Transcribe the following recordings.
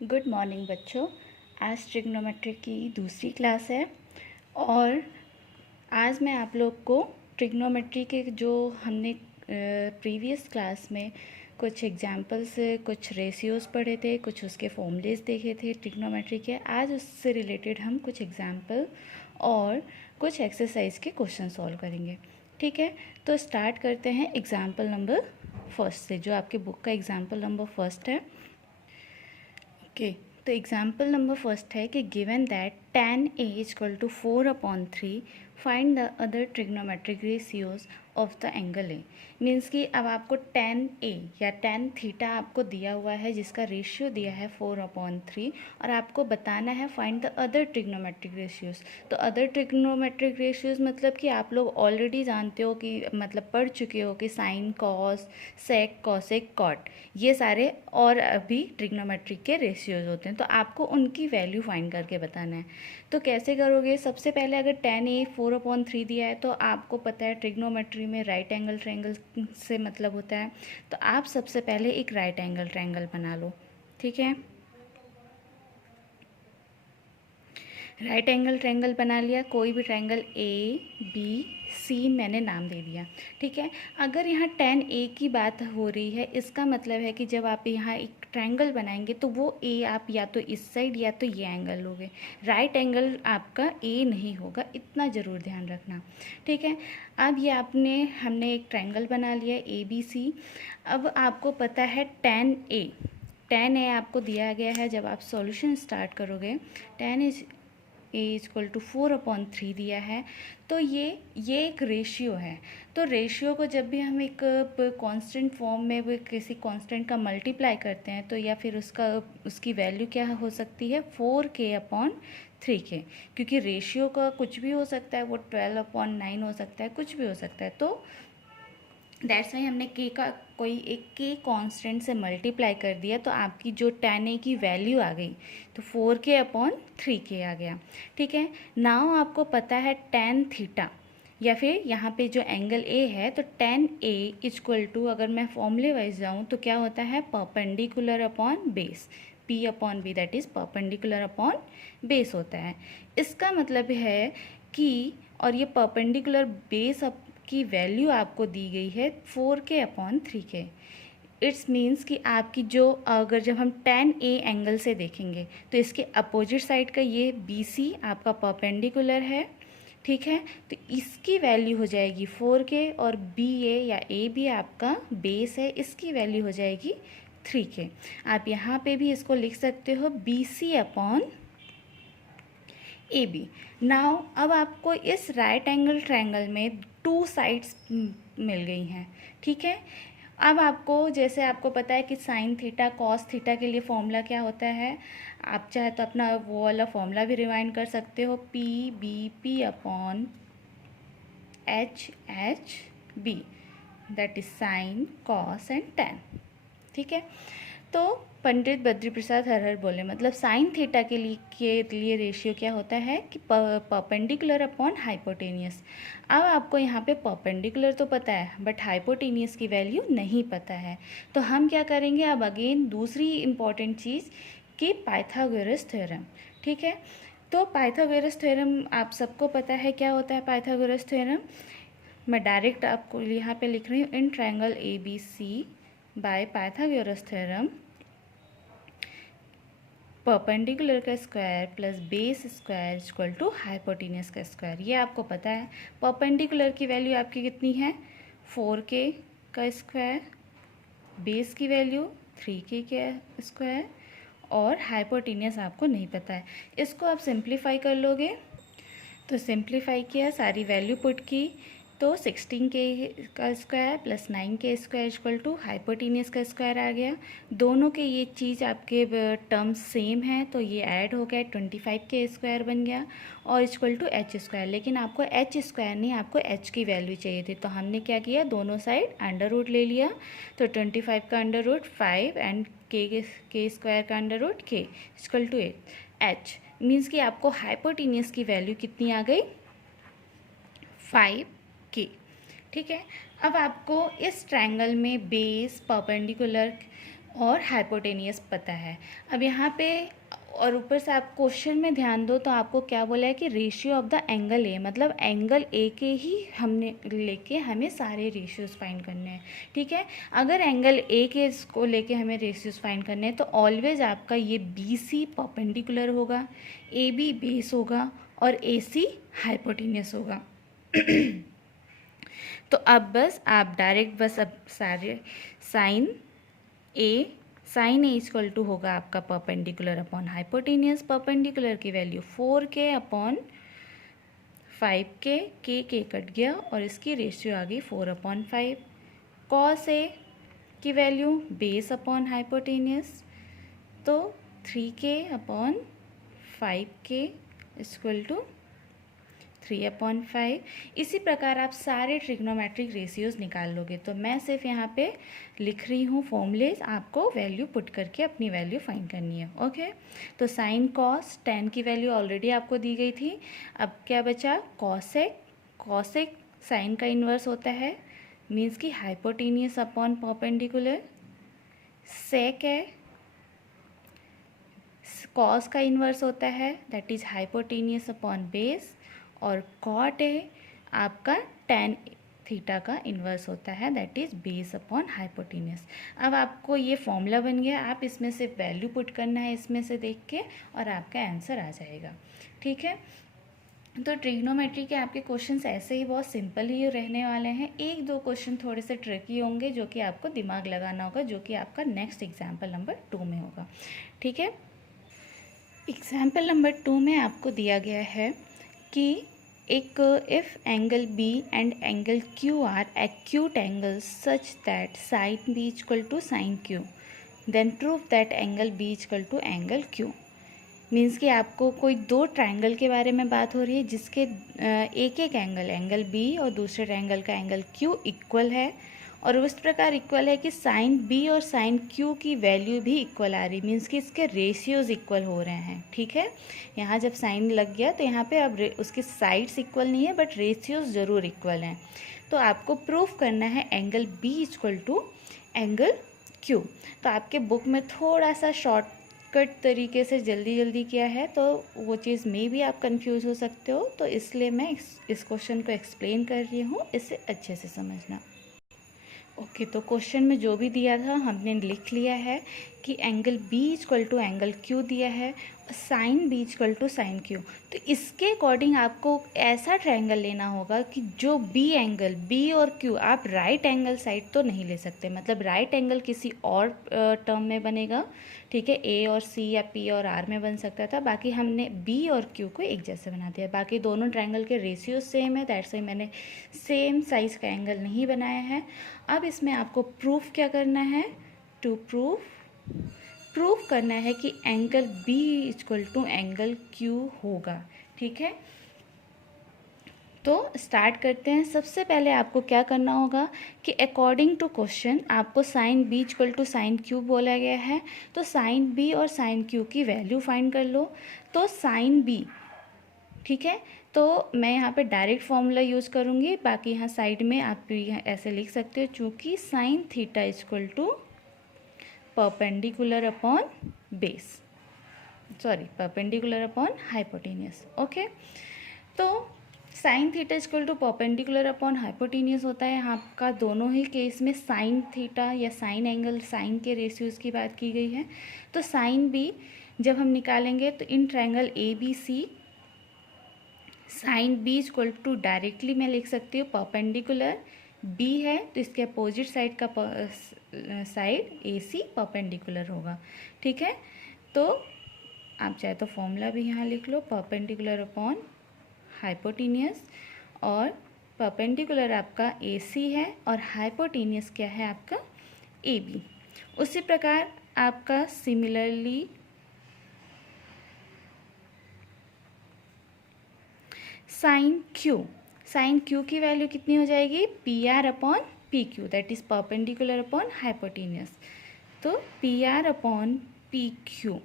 Good morning बच्चों। आज trigonometry की दूसरी क्लास है और आज मैं आप लोग को ट्रिग्नोमेट्री के जो हमने प्रीवियस क्लास में कुछ एग्जांपल्स कुछ रेशियोज़ पढ़े थे, कुछ उसके फॉर्मूलेस देखे थे ट्रिग्नोमेट्री के। आज उससे रिलेटेड हम कुछ एग्जांपल और कुछ एक्सरसाइज के क्वेश्चन सॉल्व करेंगे। ठीक है, तो स्टार्ट करते हैं एग्जांपल नंबर फर्स्ट से, जो आपके बुक का एग्जांपल नंबर फर्स्ट है। ओके, तो एग्जाम्पल नंबर फर्स्ट है कि given that tan a equal to 4/3 find the other trigonometric ratios of the angle A. Means कि अब आपको tan a या tan थीटा आपको दिया हुआ है, जिसका रेशियो दिया है 4/3 और आपको बताना है find the other trigonometric ratios. तो अदर ट्रिग्नोमेट्रिक रेशियोज मतलब कि आप लोग ऑलरेडी जानते हो कि मतलब पढ़ चुके हो कि साइन, कॉस, सेक, कॉसेक, कॉट, ये सारे और अभी ट्रिग्नोमेट्रिक के रेशियोज होते हैं। तो आपको उनकी वैल्यू फाइंड करके बताना है। तो कैसे करोगे? सबसे पहले अगर tan a 4/3 दिया है तो आपको पता है ट्रिग्नोमेट्री में राइट एंगल ट्रायंगल से मतलब होता है। तो आप सबसे पहले एक राइट एंगल ट्रायंगल बना लो। ठीक है, राइट एंगल ट्रायंगल बना लिया। कोई भी ट्रायंगल ABC मैंने नाम दे दिया। ठीक है, अगर यहाँ tan a की बात हो रही है, इसका मतलब है कि जब आप यहाँ एक ट्रायंगल बनाएंगे तो वो a आप या तो इस साइड या तो ये एंगल लोगे। राइट एंगल आपका a नहीं होगा, इतना ज़रूर ध्यान रखना। ठीक है, अब ये हमने एक ट्रायंगल बना लिया ABC। अब आपको पता है tan a आपको दिया गया है। जब आप सॉल्यूशन स्टार्ट करोगे, tan a इक्वल टू 4/3 दिया है। तो ये एक रेशियो है। तो रेशियो को जब भी हम एक कांस्टेंट फॉर्म में किसी कांस्टेंट का मल्टीप्लाई करते हैं तो या फिर उसकी वैल्यू क्या हो सकती है 4k/3k, क्योंकि रेशियो का कुछ भी हो सकता है, वो 12/9 हो सकता है, कुछ भी हो सकता है। तो दैट्स वाई हमने k का कोई एक k कांस्टेंट से मल्टीप्लाई कर दिया तो आपकी जो tan a की वैल्यू आ गई तो 4k/3k आ गया। ठीक है, नाउ आपको पता है tan थीटा या फिर यहाँ पे जो एंगल a है, तो tan a इक्वल टू, अगर मैं फॉर्मूले वाइज जाऊँ तो क्या होता है, perpendicular upon base, P/B, that is perpendicular upon base होता है। इसका मतलब है कि, और ये परपेंडिकुलर बेस की वैल्यू आपको दी गई है 4k/3k। इट्स मीन्स कि आपकी जो, अगर जब हम tan a एंगल से देखेंगे तो इसके अपोजिट साइड का ये BC आपका परपेंडिकुलर है। ठीक है, तो इसकी वैल्यू हो जाएगी 4k और BA या AB आपका बेस है, इसकी वैल्यू हो जाएगी 3k। आप यहाँ पे भी इसको लिख सकते हो BC/AB। नाउ अब आपको इस राइट एंगल ट्रायंगल में 2 साइड्स मिल गई हैं। ठीक है, अब आपको, जैसे आपको पता है कि साइन थीटा कॉस थीटा के लिए फॉर्मूला क्या होता है, आप चाहे तो अपना वो वाला फॉर्मूला भी रिवाइंड कर सकते हो, PBP/HHB, that is sine cos and tan. ठीक है, तो पंडित बद्री प्रसाद हर हर बोले, मतलब साइन थीटा के लिए रेशियो क्या होता है कि परपेंडिकुलर अपॉन हाइपोटेनियस। अब आपको यहाँ पे परपेंडिकुलर तो पता है बट हाइपोटेनियस की वैल्यू नहीं पता है। तो हम क्या करेंगे, अब अगेन दूसरी इम्पॉर्टेंट चीज़ कि पाइथागोरस थ्योरम। ठीक है, तो पाइथागोरस थ्योरम आप सबको पता है क्या होता है पाइथागोरस थ्योरम। मैं डायरेक्ट आपको यहाँ पे लिख रही हूँ, in triangle ABC by Pythagoras theorem perpendicular का square plus base square equal to hypotenuse का स्क्वायर। ये आपको पता है। परपेंडिकुलर की वैल्यू आपकी कितनी है, 4k का स्क्वायर, बेस की वैल्यू 3k का स्क्वायर और हाइपोटेनियस आपको नहीं पता है। इसको आप सिंप्लीफाई कर लोगे, तो सिंप्लीफाई किया, सारी वैल्यू पुट की, तो 16k का square plus 9k square equal to hypotenuse का स्क्वायर आ गया। दोनों के ये चीज़ आपके टर्म्स सेम है तो ये ऐड हो गया, 25k स्क्वायर बन गया और इक्वल टू h स्क्वायर। लेकिन आपको h स्क्वायर नहीं, आपको h की वैल्यू चाहिए थी, तो हमने क्या किया, दोनों साइड अंडर रूट ले लिया। तो 25 का under root 5 and k square का under root k equal to 8। h means कि आपको हाइपोटेनियस की वैल्यू कितनी आ गई, 5k। ठीक है, अब आपको इस ट्रायंगल में बेस परपेंडिकुलर और हाइपोटेनियस पता है। अब यहाँ पे और ऊपर से आप क्वेश्चन में ध्यान दो तो आपको क्या बोला है कि रेशियो ऑफ द एंगल ए, मतलब एंगल ए के ही हमने लेके हमें सारे रेशियोज फाइंड करने हैं। ठीक है, अगर एंगल ए के इसको लेके हमें रेशियोज फाइंड करने हैं तो ऑलवेज आपका ये बी सी परपेंडिकुलर होगा, ए बी बेस होगा और ए सी हाइपोटेनियस होगा। तो अब बस आप डायरेक्ट बस अब सारे साइन ए इक्वल टू होगा आपका परपेंडिकुलर अपॉन हाइपोटेनियस। परपेंडिकुलर की वैल्यू 4k अपॉन 5k, के कट गया और इसकी रेशियो आ गई 4/5। कॉस ए की वैल्यू बेस अपॉन हाइपोटेनियस, तो 3k upon 5k equal to 3/5। इसी प्रकार आप सारे ट्रिग्नोमेट्रिक रेशियोज निकाल लोगे। तो मैं सिर्फ यहाँ पे लिख रही हूँ फॉर्मूलेज, आपको वैल्यू पुट करके अपनी वैल्यू फाइंड करनी है। ओके, तो साइन कॉस टेन की वैल्यू ऑलरेडी आपको दी गई थी। अब क्या बचा, कॉसेक। कॉसेक साइन का इन्वर्स होता है, मीन्स कि हाइपोटेनियस अपॉन परपेंडिकुलर। सेक है, कॉस का इन्वर्स होता है, that is hypotenuse upon base. और कॉट है आपका टेन थीटा का इन्वर्स होता है, that is base upon hypotenuse. अब आपको ये फॉर्मूला बन गया, आप इसमें से वैल्यू पुट करना है इसमें से देख के और आपका आंसर आ जाएगा। ठीक है, तो ट्रिग्नोमेट्री के आपके क्वेश्चंस ऐसे ही बहुत सिंपल ही रहने वाले हैं। एक दो क्वेश्चन थोड़े से ट्रिकी होंगे जो कि आपको दिमाग लगाना होगा, जो कि आपका नेक्स्ट एग्जाम्पल नंबर 2 में होगा। ठीक है, एग्जाम्पल नंबर 2 में आपको दिया गया है कि एक if angle B and angle Q are acute angles such that sine B equal to sine Q, then prove that angle B equal to angle Q. Means कि आपको कोई दो ट्रायंगल के बारे में बात हो रही है जिसके एक एक एंगल बी और दूसरे ट्रायंगल का एंगल क्यू इक्वल है, और उस प्रकार इक्वल है कि साइन बी और साइन क्यू की वैल्यू भी इक्वल आ रही, मीन्स कि इसके रेशियोज इक्वल हो रहे हैं। ठीक है, यहाँ जब साइन लग गया तो यहाँ पे अब उसकी साइड्स इक्वल नहीं है बट रेशियोज ज़रूर इक्वल हैं। तो आपको प्रूफ करना है angle B equal to angle Q. तो आपके बुक में थोड़ा सा शॉर्टकट तरीके से जल्दी जल्दी किया है, तो वो चीज़ में भी आप कंफ्यूज हो सकते हो, तो इसलिए मैं इस क्वेश्चन को एक्सप्लेन कर रही हूँ, इसे अच्छे से समझना। ओके, तो क्वेश्चन में जो भी दिया था हमने लिख लिया है कि angle B equal to angle Q दिया है, sine B equal to sine Q. तो इसके अकॉर्डिंग आपको ऐसा ट्रायंगल लेना होगा कि जो बी एंगल, बी और क्यू, आप राइट एंगल साइड तो नहीं ले सकते, मतलब राइट एंगल किसी और टर्म में बनेगा। ठीक है, ए और सी या पी और आर में बन सकता था, बाकी हमने बी और क्यू को एक जैसे बना दिया। बाकी दोनों ट्रायंगल के रेशियो सेम है, दैट्स वाई मैंने सेम साइज़ का एंगल नहीं बनाया है। अब इसमें आपको प्रूफ क्या करना है, टू प्रूफ करना है कि angle B equal to angle Q होगा। ठीक है, तो स्टार्ट करते हैं। सबसे पहले आपको क्या करना होगा कि अकॉर्डिंग टू क्वेश्चन आपको sine B equal to sine Q बोला गया है, तो साइन बी और साइन क्यू की वैल्यू फाइंड कर लो। तो साइन बी, ठीक है, तो मैं यहाँ पे डायरेक्ट फॉर्मूला यूज़ करूँगी, बाकी यहाँ साइड में आप यहाँ ऐसे लिख सकते हो, चूँकि sine theta equal to perpendicular upon base, sorry perpendicular upon hypotenuse. Okay, तो sine theta equal to perpendicular upon hypotenuse होता है। यहाँ का दोनों ही केस में साइन थीटा या साइन एंगल, साइन के रेशियोज की बात की गई है। तो साइन बी जब हम निकालेंगे तो in triangle A B C, sine B equal to directly मैं लिख सकती हूँ परपेंडिकुलर, बी है तो इसके अपोजिट साइड का साइड ए सी परपेंडिकुलर होगा। ठीक है, तो आप चाहे तो फॉर्मूला भी यहाँ लिख लो, परपेंडिकुलर अपॉन हाइपोटेनियस, और परपेंडिकुलर आपका ए सी है और हाइपोटेनियस क्या है आपका ए बी। उसी प्रकार आपका सिमिलरली साइन क्यू की वैल्यू कितनी हो जाएगी, P R upon P Q, that is perpendicular upon hypotenuse. तो P R upon P Q.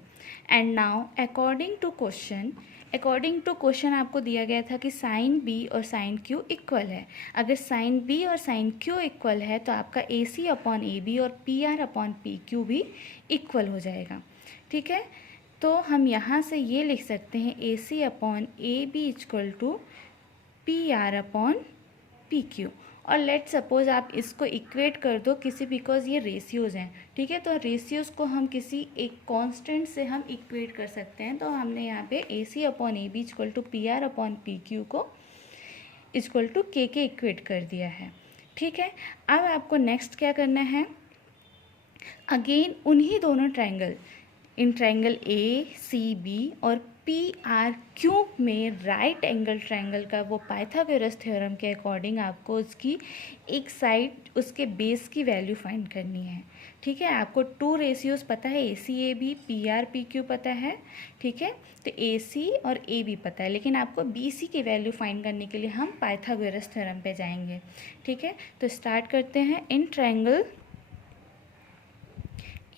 And now according to question according to question आपको दिया गया था कि साइन बी और साइन क्यू इक्वल है। अगर साइन बी और साइन क्यू इक्वल है तो आपका A C upon A B और P R upon P Q भी इक्वल हो जाएगा। ठीक है, तो हम यहाँ से ये लिख सकते हैं A C upon A B equal to P R upon P Q. और लेट सपोज आप इसको इक्वेट कर दो किसी, बिकॉज ये रेशियोज़ हैं। ठीक है, तो रेशियोज़ को हम किसी एक कांस्टेंट से हम इक्वेट कर सकते हैं। तो हमने यहाँ पे A C upon A B equal to P R upon P Q को इक्वल टू के इक्वेट कर दिया है। ठीक है, अब आपको नेक्स्ट क्या करना है, अगेन उन्हीं दोनों triangle, in triangle A C B और पी आर क्यू में राइट एंगल ट्रायंगल का वो पाइथागोरस थ्योरम के अकॉर्डिंग आपको उसकी एक साइड, उसके बेस की वैल्यू फाइंड करनी है। ठीक है, आपको टू रेशियोज पता है, A C A B, P R P Q पता है। ठीक है, तो ए सी और ए बी पता है, लेकिन आपको बी सी की वैल्यू फाइंड करने के लिए हम पाइथागोरस थ्योरम पे जाएंगे। ठीक है, तो स्टार्ट करते हैं इन ट्रायंगल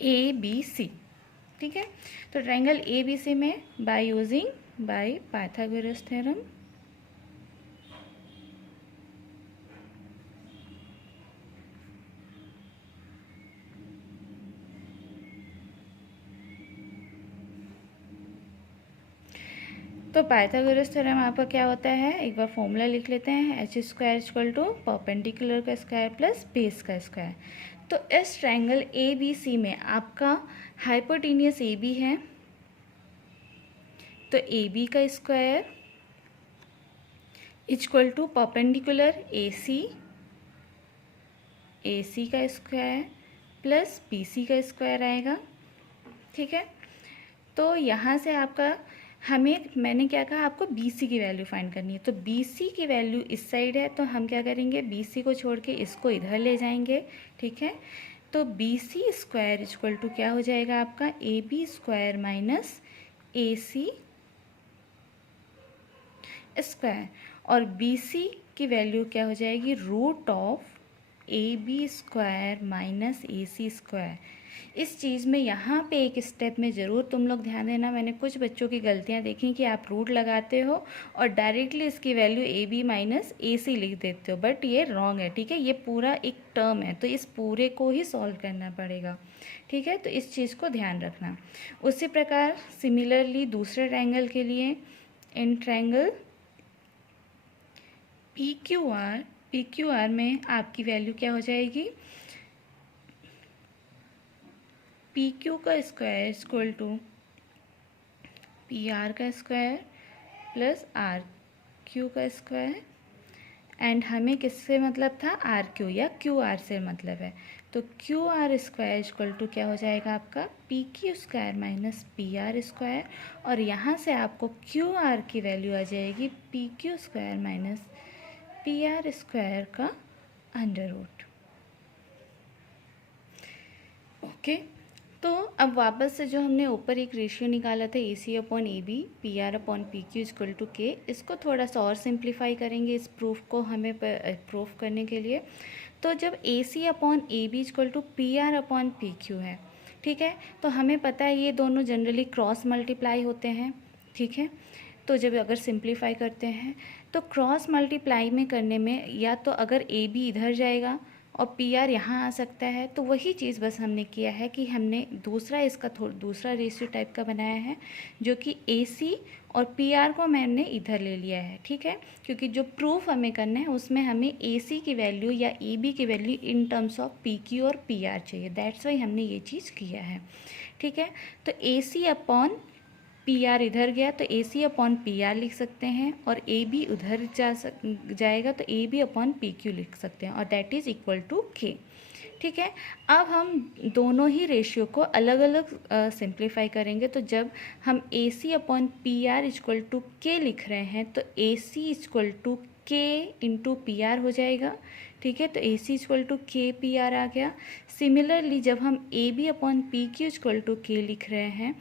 ए बी सी। ठीक है, तो ट्रायंगल ए बी सी में बाय पाइथागोरस थ्योरम तो पाइथागोरस थ्योरम आपका क्या होता है, एक बार फॉर्मूला लिख लेते हैं, H square equal to perpendicular का स्क्वायर प्लस बेस का स्क्वायर। तो इस ट्रायंगल ए बी सी में आपका हाइपोटेनियस ए बी है, तो ए बी का square equal to perpendicular A C का स्क्वायर प्लस बी सी का स्क्वायर आएगा। ठीक है, तो यहाँ से आपका मैंने क्या कहा, आपको बी सी की वैल्यू फाइंड करनी है। तो बी सी की वैल्यू इस साइड है, तो हम क्या करेंगे, बी सी को छोड़ के इसको इधर ले जाएंगे। ठीक है, तो B C square equal to क्या हो जाएगा आपका, A B square minus A C square, और बी सी की वैल्यू क्या हो जाएगी, root of A B square minus A C square. इस चीज़ में यहाँ पे एक स्टेप में ज़रूर तुम लोग ध्यान देना, मैंने कुछ बच्चों की गलतियाँ देखी कि आप रूट लगाते हो और डायरेक्टली इसकी value A B minus A सी लिख देते हो, बट ये रॉन्ग है। ठीक है, ये पूरा एक टर्म है, तो इस पूरे को ही सॉल्व करना पड़ेगा। ठीक है, तो इस चीज़ को ध्यान रखना। उसी प्रकार सिमिलरली दूसरे ट्रायंगल के लिए in triangle P Q R में आपकी वैल्यू क्या हो जाएगी, पी क्यू का square equal to P R का स्क्वायर प्लस आर क्यू का स्क्वायर, एंड हमें किससे मतलब था, आर क्यू या क्यू आर से मतलब है। तो Q R square equal to क्या हो जाएगा आपका, P Q square minus P R square, और यहाँ से आपको क्यू आर की वैल्यू आ जाएगी P Q square minus P R square का अंडर रूट। ओके, तो अब वापस से जो हमने ऊपर एक रेशियो निकाला था A C upon A B, P R upon P Q equal to K, इसको थोड़ा सा और सिंप्लीफाई करेंगे इस प्रूफ को हमें प्रूफ करने के लिए। तो जब A C upon A B equal to P R upon P Q है, ठीक है, तो हमें पता है ये दोनों जनरली क्रॉस मल्टीप्लाई होते हैं। ठीक है, तो जब अगर सिंप्लीफाई करते हैं तो क्रॉस मल्टीप्लाई में करने में या तो अगर ए बी इधर जाएगा और पी आर यहाँ आ सकता है, तो वही चीज़ बस हमने किया है कि हमने दूसरा इसका दूसरा रेशियो टाइप का बनाया है, जो कि ए सी और पी आर को मैंने इधर ले लिया है। ठीक है, क्योंकि जो प्रूफ हमें करना है उसमें हमें ए सी की वैल्यू या ए बी की value in terms of P Q और पी आर चाहिए, दैट्स वाई हमने ये चीज़ किया है। ठीक है, तो A C upon P R इधर गया तो A C upon P R लिख सकते हैं, और ए बी उधर जाएगा तो A B upon P Q लिख सकते हैं, और दैट इज़ इक्वल टू के। ठीक है, अब हम दोनों ही रेशियो को अलग अलग सिंप्लीफाई करेंगे। तो जब हम A C upon P R equal to K लिख रहे हैं तो A C equal to K into P R हो जाएगा। ठीक है, तो A C equal to K P R आ गया। सिमिलरली जब हम A B upon P Q equal to K लिख रहे हैं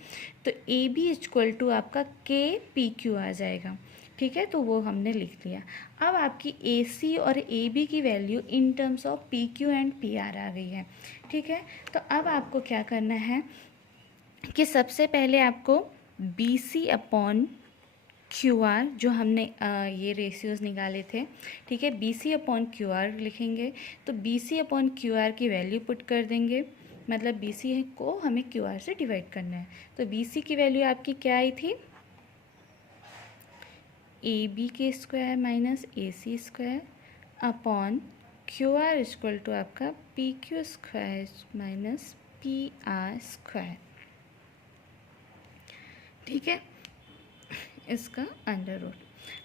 तो ए बी इक्वल टू आपका के पी क्यू आ जाएगा। ठीक है, तो वो हमने लिख लिया। अब आपकी ए सी और ए बी की value in terms of P Q and P R आ गई है। ठीक है, तो अब आपको क्या करना है कि सबसे पहले आपको B C upon Q R जो हमने ये रेशियोज़ निकाले थे, ठीक है, B C upon Q R लिखेंगे। तो B C upon Q R की वैल्यू पुट कर देंगे, मतलब बी सी को हमें क्यू आर से डिवाइड करना है। तो बी सी की वैल्यू आपकी क्या आई थी, ए बी के square minus A C square upon Q R equal to आपका P Q square minus P R square, ठीक है, इसका अंडर रूट।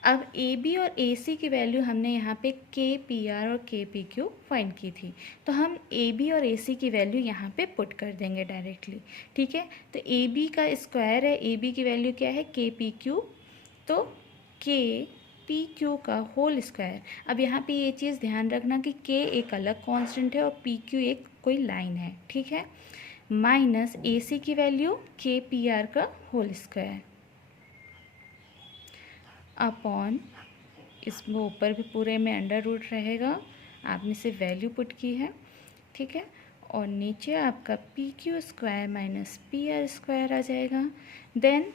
अब ए बी और ए सी की वैल्यू हमने यहाँ पे के पी आर और के पी क्यू फाइंड की थी, तो हम ए बी और ए सी की वैल्यू यहाँ पे पुट कर देंगे डायरेक्टली, ठीक है। तो ए बी का स्क्वायर है, ए बी की वैल्यू क्या है, के पी क्यू, तो के पी क्यू का होल स्क्वायर। अब यहाँ पे ये चीज़ ध्यान रखना कि के एक अलग कांस्टेंट है और पी क्यू एक कोई लाइन है, ठीक है, माइनस ए सी की वैल्यू के पी आर का होल स्क्वायर अपॉन, इसमें ऊपर भी पूरे में अंडर रूट रहेगा, आपने सिर्फ वैल्यू पुट की है, ठीक है, और नीचे आपका P Q square minus P R square आ जाएगा। देन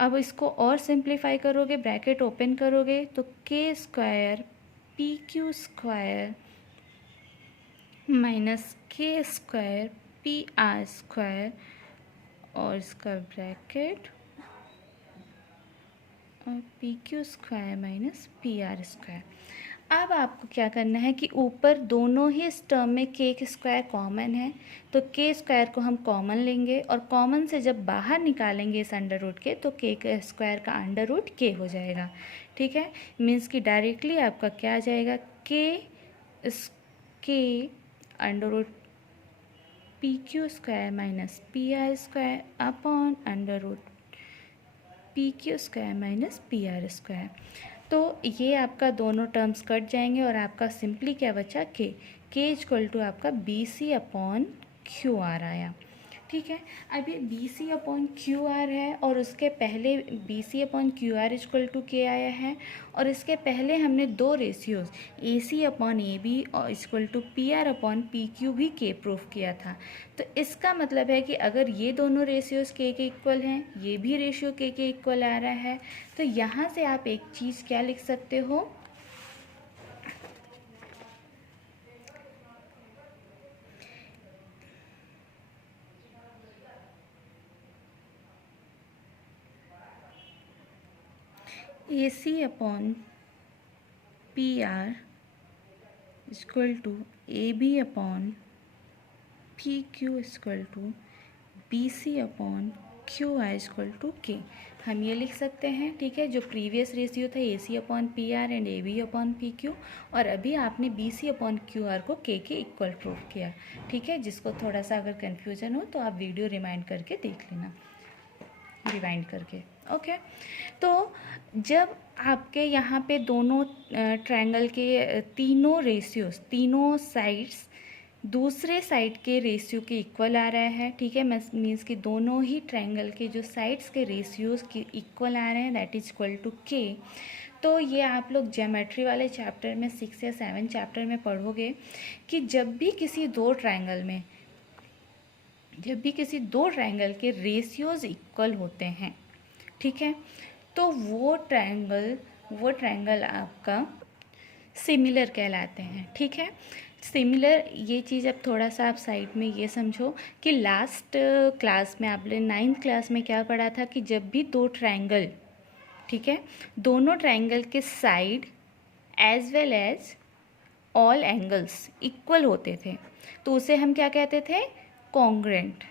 अब इसको और सिंप्लीफाई करोगे, ब्रैकेट ओपन करोगे तो के square P Q square minus के स्क्वायर पी आर स्क्वायर और इसका ब्रैकेट और P Q square minus P R square. अब आपको क्या करना है कि ऊपर दोनों ही इस टर्म में के स्क्वायर कॉमन है, तो के स्क्वायर को हम कॉमन लेंगे और कॉमन से जब बाहर निकालेंगे इस अंडर रूट के तो के स्क्वायर का अंडर रूट के हो जाएगा, ठीक है। मीन्स कि डायरेक्टली आपका क्या आ जाएगा, के under root P Q square minus P R square upon under root P Q square minus P R square. तो ये आपका दोनों टर्म्स कट जाएंगे और आपका सिंपली क्या बचा, के इक्वल टू आपका B C upon Q R आया, ठीक है। अब ये B C upon Q R है और उसके पहले B C upon Q R equal to K आया है, और इसके पहले हमने दो ratios A C upon A B और equal to P R upon P Q भी के प्रूफ किया था। तो इसका मतलब है कि अगर ये दोनों रेशियोज के इक्वल हैं, ये भी रेशियो के इक्वल आ रहा है, तो यहाँ से आप एक चीज़ क्या लिख सकते हो, A C upon P R equal to A B upon P Q equal to B C upon Q R equal to K, हम ये लिख सकते हैं, ठीक है। जो प्रीवियस रेशियो था A C upon P R and A B upon P Q, और अभी आपने B C upon Q R को के इक्वल प्रूफ किया, ठीक है। जिसको थोड़ा सा अगर कन्फ्यूजन हो तो आप वीडियो रिमाइंड करके देख लेना, रिवाइंड करके, ओके। तो जब आपके यहाँ पे दोनों ट्रायंगल के तीनों रेशियोज, तीनों साइड्स दूसरे साइड के रेशियो के इक्वल आ रहा है, ठीक है, मीन्स कि दोनों ही ट्रायंगल के जो साइड्स के रेशियोज के इक्वल आ रहे हैं, दैट इज इक्वल टू के। तो ये आप लोग ज्योमेट्री वाले चैप्टर में 6 या 7 चैप्टर में पढ़ोगे कि जब भी किसी दो ट्रायंगल के रेशियोज इक्वल होते हैं, ठीक है, तो वो ट्रायंगल आपका सिमिलर कहलाते हैं, ठीक है। सिमिलर, ये चीज़ अब थोड़ा सा आप साइड में ये समझो कि लास्ट क्लास में आपने 9th क्लास में क्या पढ़ा था कि जब भी दो ट्रायंगल, ठीक है, दोनों ट्रायंगल के side as well as all angles equal होते थे तो उसे हम क्या कहते थे, कॉन्ग्रुएंट,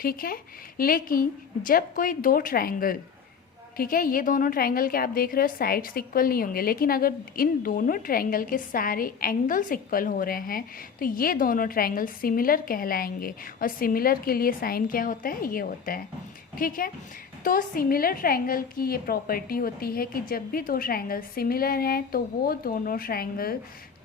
ठीक है। लेकिन जब कोई दो ट्रायंगल, ठीक है, ये दोनों ट्रायंगल के आप देख रहे हो साइड्स इक्वल नहीं होंगे, लेकिन अगर इन दोनों ट्रायंगल के सारे एंगल्स इक्वल हो रहे हैं तो ये दोनों ट्रायंगल सिमिलर कहलाएंगे, और सिमिलर के लिए साइन क्या होता है, ये होता है, ठीक है। तो सिमिलर ट्रायंगल की ये प्रॉपर्टी होती है कि जब भी दो ट्रायंगल सिमिलर हैं तो वो दोनों ट्रायंगल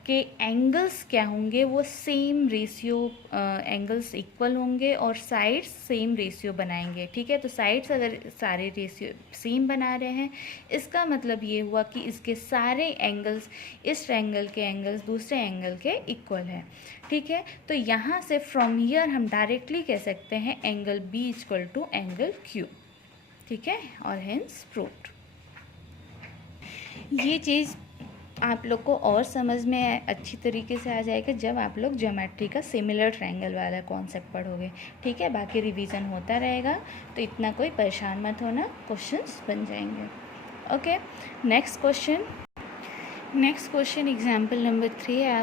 के एंगल्स क्या होंगे, वो सेम रेशियो एंगल्स इक्वल होंगे और साइड्स सेम रेशियो बनाएंगे, ठीक है। तो साइड्स अगर सारे रेशियो सेम बना रहे हैं, इसका मतलब ये हुआ कि इसके सारे एंगल्स, इस ट्रायंगल के एंगल्स दूसरे एंगल के इक्वल है, ठीक है। तो यहाँ से फ्रॉम हियर हम डायरेक्टली कह सकते हैं angle B equal to angle Q, ठीक है, और हेंस प्रूव्ड। ये चीज़ आप लोग को और समझ में अच्छी तरीके से आ जाएगा जब आप लोग ज्योमेट्री का सिमिलर ट्रायंगल वाला कॉन्सेप्ट पढ़ोगे। ठीक है, बाकी रिवीजन होता रहेगा, तो इतना कोई परेशान मत होना, क्वेश्चंस बन जाएंगे। Okay, next question example number 3 है।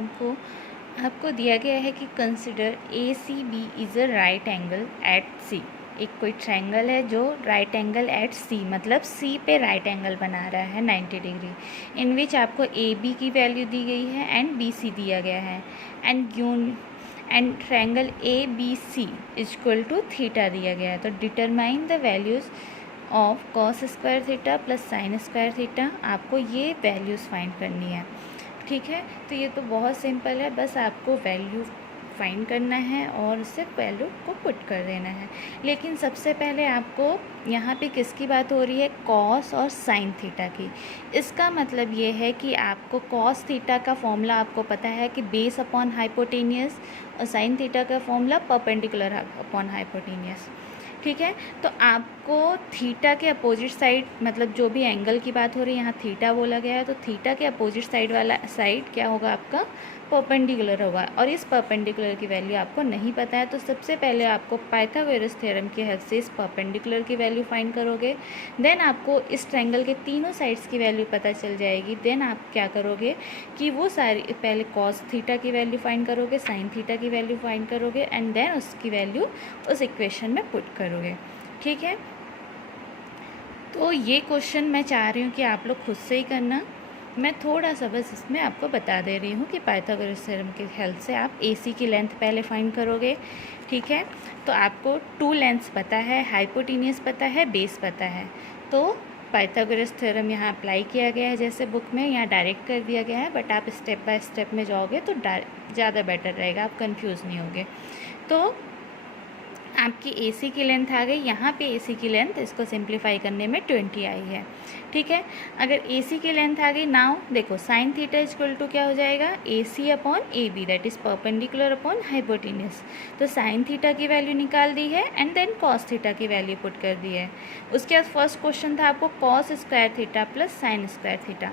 आपको दिया गया है कि consider ACB is a right angle at C। एक कोई ट्रायंगल है जो राइट एंगल एट C, मतलब C पे राइट एंगल बना रहा है 90 डिग्री, इन विच आपको AB की वैल्यू दी गई है एंड BC दिया गया है, and triangle ABC equal to theta दिया गया है। तो determine the values of cos square theta plus sine square theta. आपको ये वैल्यूज़ फाइंड करनी है। ठीक है, तो ये तो बहुत सिंपल है, बस आपको वैल्यू फाइंड करना है और उससे वैल्यू को पुट कर देना है। लेकिन सबसे पहले आपको यहाँ पे किसकी बात हो रही है, कॉस और साइन थीटा की। इसका मतलब ये है कि आपको कॉस थीटा का फॉर्मूला आपको पता है कि बेस अपॉन हाइपोटेनियस, और साइन थीटा का फॉर्मूला परपेंडिकुलर अपॉन हाइपोटेनियस। ठीक है, तो आपको थीटा के अपोजिट साइड, मतलब जो भी एंगल की बात हो रही है यहाँ थीटा बोला गया है, तो थीटा के अपोजिट साइड वाला साइड क्या होगा आपका, परपेंडिकुलर होगा। और इस परपेंडिकुलर की वैल्यू आपको नहीं पता है, तो सबसे पहले आपको पाइथागोरस थ्योरम की हेल्प से इस परपेंडिकुलर की वैल्यू फाइंड करोगे। देन आपको इस ट्रायंगल के तीनों साइड्स की वैल्यू पता चल जाएगी। देन आप क्या करोगे कि वो सारी पहले कॉस थीटा की वैल्यू फाइंड करोगे, साइन थीटा की वैल्यू फाइंड करोगे, एंड देन उसकी वैल्यू उस इक्वेशन में पुट करोगे। ठीक है, तो ये क्वेश्चन मैं चाह रही हूँ कि आप लोग खुद से ही करना। मैं थोड़ा सा बस इसमें आपको बता दे रही हूँ कि पाइथागोरस थ्योरम की हेल्प से आप AC की लेंथ पहले फाइंड करोगे। ठीक है, तो आपको 2 लेंथ्स पता है, हाइपोटेनियस पता है, बेस पता है। तो पाइथागोरस थ्योरम यहाँ अप्लाई किया गया है, जैसे बुक में यहाँ डायरेक्ट कर दिया गया है, बट आप स्टेप बाय स्टेप में जाओगे तो ज़्यादा बेटर रहेगा, आप कन्फ्यूज़ नहीं होगे। तो आपकी AC की लेंथ आ गई, यहाँ पे AC की लेंथ इसको सिंप्लीफाई करने में 20 आई है। ठीक है, अगर AC की लेंथ आ गई, नाउ देखो साइन थीटा इक्वल टू क्या हो जाएगा, AC upon AB, that is perpendicular upon hypotenuse. तो साइन थीटा की वैल्यू निकाल दी है एंड देन कॉस थीटा की वैल्यू पुट कर दी है। उसके बाद फर्स्ट क्वेश्चन था आपको cos square theta plus sine square theta.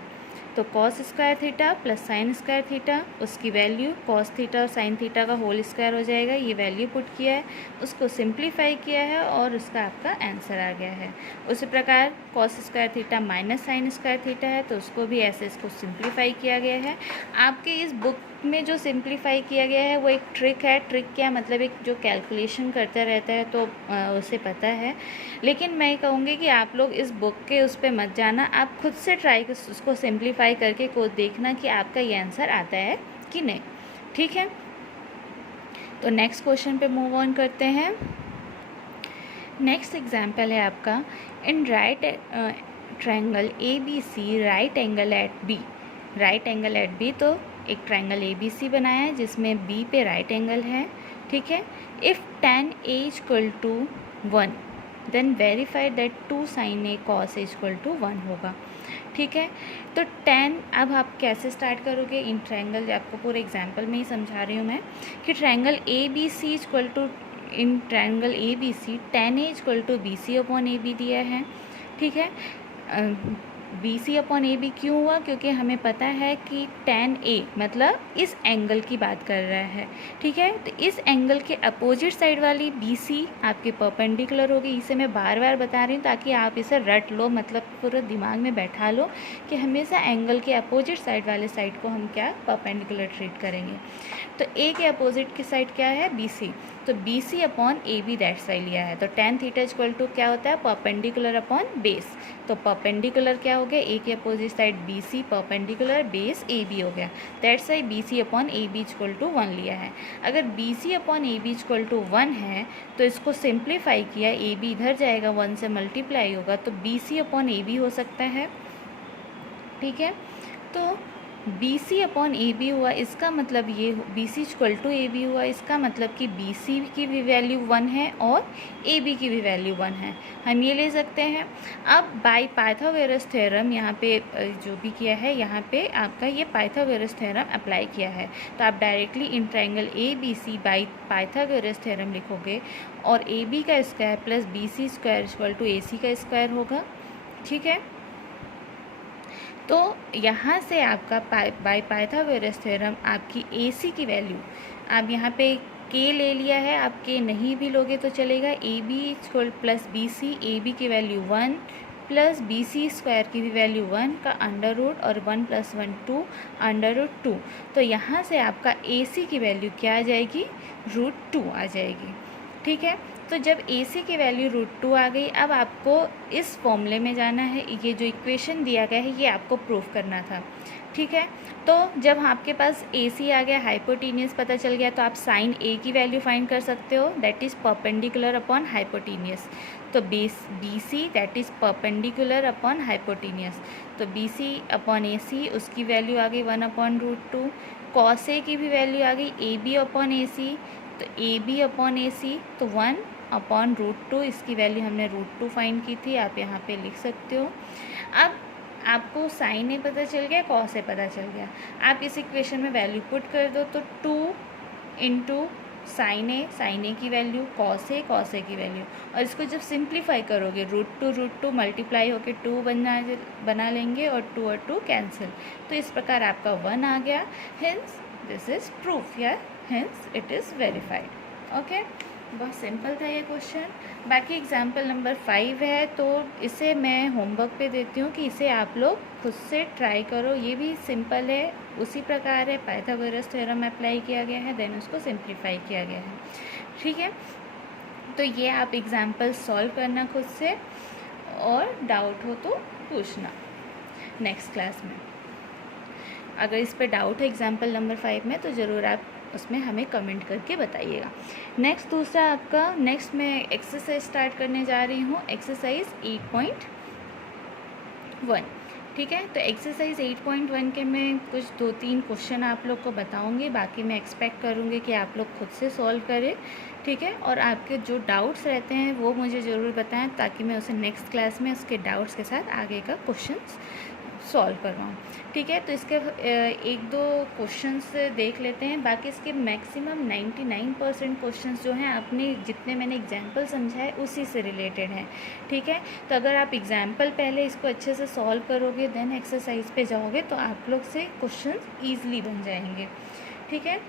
तो cos square theta plus sine square theta, उसकी वैल्यू कॉस थीटा और साइन थीटा का होल स्क्वायर हो जाएगा। ये वैल्यू पुट किया है, उसको सिंप्लीफाई किया है और उसका आपका आंसर आ गया है। उसी प्रकार cos square theta minus sign square theta है, तो उसको भी ऐसे इसको सिंप्लीफाई किया गया है। आपके इस बुक में जो सिंप्लीफाई किया गया है वो एक ट्रिक है। ट्रिक क्या मतलब, एक जो कैलकुलेशन करता रहता है तो उसे पता है, लेकिन मैं कहूँगी कि आप लोग इस बुक के उस पर मत जाना, आप खुद से ट्राई उसको सिंप्लीफाई करके को देखना कि आपका ये आंसर आता है कि नहीं। ठीक है, तो नेक्स्ट क्वेश्चन पे मूव ऑन करते हैं। नेक्स्ट एग्जाम्पल है आपका, in right triangle ABC right angle at B। Right angle at B, तो एक ट्रायंगल ABC बनाया है जिसमें B पे राइट एंगल है। ठीक है, if tan A equal to 1 then verify that 2 sin A cos A equal to 1 होगा। ठीक है, तो tan, अब आप कैसे स्टार्ट करोगे इन ट्रायंगल, आपको पूरे एग्जाम्पल में ही समझा रही हूँ मैं कि triangle ABC equal to, in triangle ABC tan A equal to BC upon AB दिया है। ठीक है, BC अपॉन AB क्यों हुआ, क्योंकि हमें पता है कि tan A मतलब इस एंगल की बात कर रहा है। ठीक है, तो इस एंगल के अपोजिट साइड वाली BC आपके परपेंडिकुलर होगी। इसे मैं बार बार बता रही हूँ ताकि आप इसे रट लो, मतलब पूरा दिमाग में बैठा लो कि हमेशा एंगल के अपोजिट साइड वाले साइड को हम क्या परपेंडिकुलर ट्रीट करेंगे। तो A के अपोजिट की साइड क्या है, BC, तो BC upon AB that side लिया है। तो tan थीटा इक्वल टू क्या होता है, परपेंडिकुलर अपॉन बेस। तो परपेंडिकुलर क्या हो गया, A के opposite side BC, perpendicular base AB हो गया। That's why BC upon AB equal to 1 लिया है। अगर BC upon AB equal to 1 है तो इसको सिंप्लीफाई किया, AB इधर जाएगा, 1 से मल्टीप्लाई होगा, तो BC अपॉन AB हो सकता है। ठीक है, तो BC अपॉन AB हुआ, इसका मतलब ये BC इक्वल टू AB हुआ, इसका मतलब कि BC की भी वैल्यू 1 है और AB की भी वैल्यू 1 है। हम ये ले सकते हैं। अब बाय पाइथागोरस थ्योरम यहाँ पे जो भी किया है, यहाँ पे आपका ये पाइथागोरस थ्योरम अप्लाई किया है, तो आप directly in triangle ABC by Pythagoras theorem लिखोगे और AB का square plus BC square equal to AC का स्क्वायर होगा। ठीक है, तो यहाँ से आपका बाय पाइथागोरस थ्योरम आपकी AC की वैल्यू, आप यहाँ पे K ले लिया है, आप K नहीं भी लोगे तो चलेगा, AB प्लस BC, AB की वैल्यू 1 प्लस BC स्क्वायर की भी वैल्यू 1 का अंडर रूट और 1 + 1 2 अंडर रूट 2। तो यहाँ से आपका AC की वैल्यू क्या आ जाएगी, √2 आ जाएगी। ठीक है, तो जब AC की वैल्यू √2 आ गई, अब आपको इस फॉर्मूले में जाना है, ये जो इक्वेशन दिया गया है ये आपको प्रूफ करना था। ठीक है, तो जब आपके पास AC आ गया, हाइपोटेनियस पता चल गया, तो आप साइन A की वैल्यू फाइंड कर सकते हो, that is perpendicular upon hypotenuse. तो BC that is perpendicular upon hypotenuse, तो BC अपॉन AC उसकी वैल्यू आ गई 1/√2। कॉस A की भी वैल्यू आ गई AB अपॉन AC, तो AB अपॉन AC तो 1/√2, इसकी वैल्यू हमने √2 फाइंड की थी, आप यहाँ पे लिख सकते हो। अब आपको साइन ए पता चल गया, कॉस ए पता चल गया, आप इस इक्वेशन में वैल्यू पुट कर दो, तो 2 इंटू साइन ए की वैल्यू, कॉस ए की वैल्यू, और इसको जब सिंप्लीफाई करोगे √2 मल्टीप्लाई होकर 2 बना लेंगे, और 2 कैंसिल, तो इस प्रकार आपका 1 आ गया। हेंस दिस इज़ प्रूफ या hence it is verified. Okay, बहुत सिंपल था ये क्वेश्चन। बाकी एग्जाम्पल नंबर 5 है, तो इसे मैं होमवर्क पे देती हूँ कि इसे आप लोग खुद से ट्राई करो, ये भी सिंपल है, उसी प्रकार है, पाइथागोरस थ्योरम अप्लाई किया गया है, देन उसको सिंप्लीफाई किया गया है। ठीक है, तो ये आप एग्जाम्पल सॉल्व करना खुद से, और डाउट हो तो पूछना नेक्स्ट क्लास में। अगर इस पर डाउट है एग्जाम्पल नंबर 5 में, तो ज़रूर आप उसमें हमें कमेंट करके बताइएगा। नेक्स्ट दूसरा आपका, नेक्स्ट मैं एक्सरसाइज स्टार्ट करने जा रही हूँ, एक्सरसाइज 8.1। ठीक है, तो एक्सरसाइज 8.1 के मैं कुछ 2-3 क्वेश्चन आप लोग को बताऊंगी, बाकी मैं एक्सपेक्ट करूँगी कि आप लोग खुद से सॉल्व करें। ठीक है, और आपके जो डाउट्स रहते हैं वो मुझे ज़रूर बताएं, ताकि मैं उसे नेक्स्ट क्लास में उसके डाउट्स के साथ आगे का क्वेश्चंस सॉल्व करवाऊँ। ठीक है, तो इसके 1-2 क्वेश्चंस देख लेते हैं, बाकी इसके मैक्सिमम 99% क्वेश्चंस जो हैं आपने जितने मैंने एग्जाम्पल समझाए उसी से रिलेटेड हैं। ठीक है, तो अगर आप एग्जाम्पल पहले इसको अच्छे से सॉल्व करोगे, देन एक्सरसाइज पे जाओगे, तो आप लोग से क्वेश्चंस ईजिली बन जाएंगे। ठीक है,